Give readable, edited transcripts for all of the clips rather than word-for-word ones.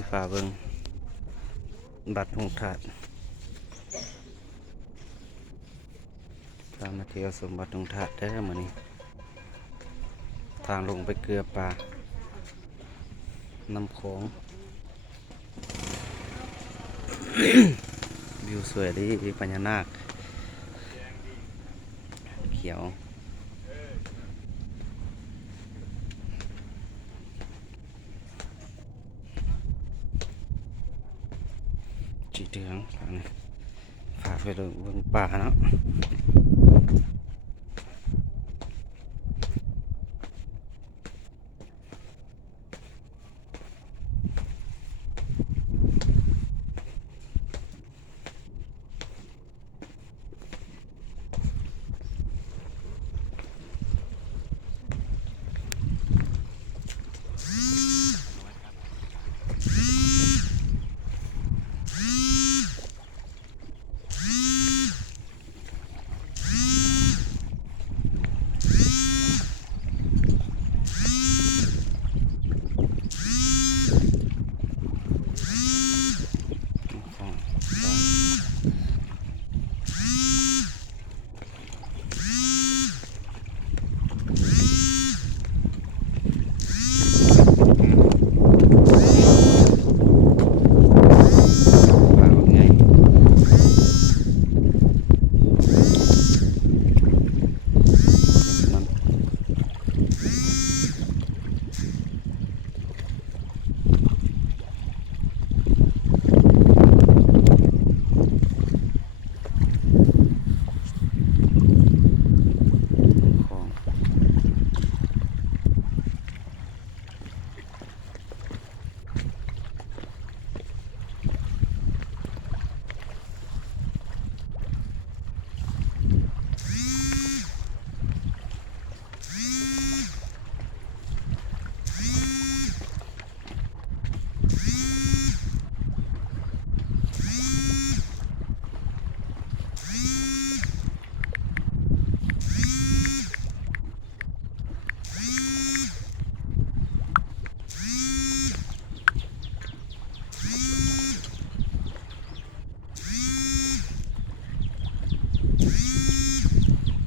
สิฝ่าเบิงบัตรหงถาดพามาเที่ยวสมบัติหงถาดได้อมื้อนี้ทางลงไปเกลือปลาน้ำโขง วิวสวยดีพญานาคเขียวจีเดืองฝากไปดูเบิ่งป่าเนาะ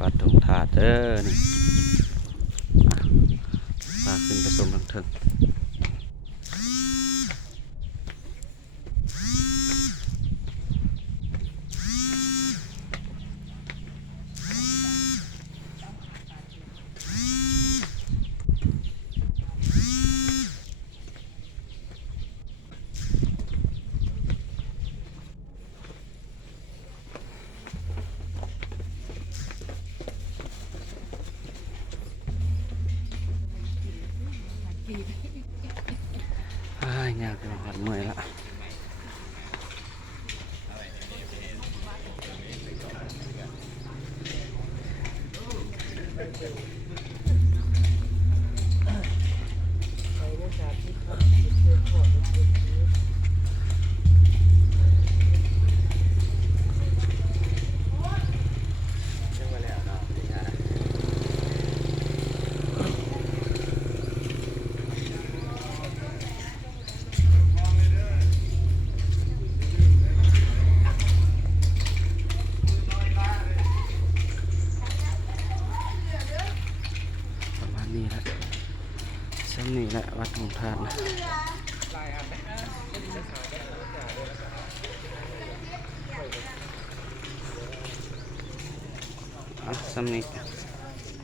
บัตรหงถาดเด้อนี่พาขึ้นไปชมทางเทิงยากจังหวัดเมื่อยละนี่แหละชั้นนี้แหละวัดหงถาดนะชั้นนี้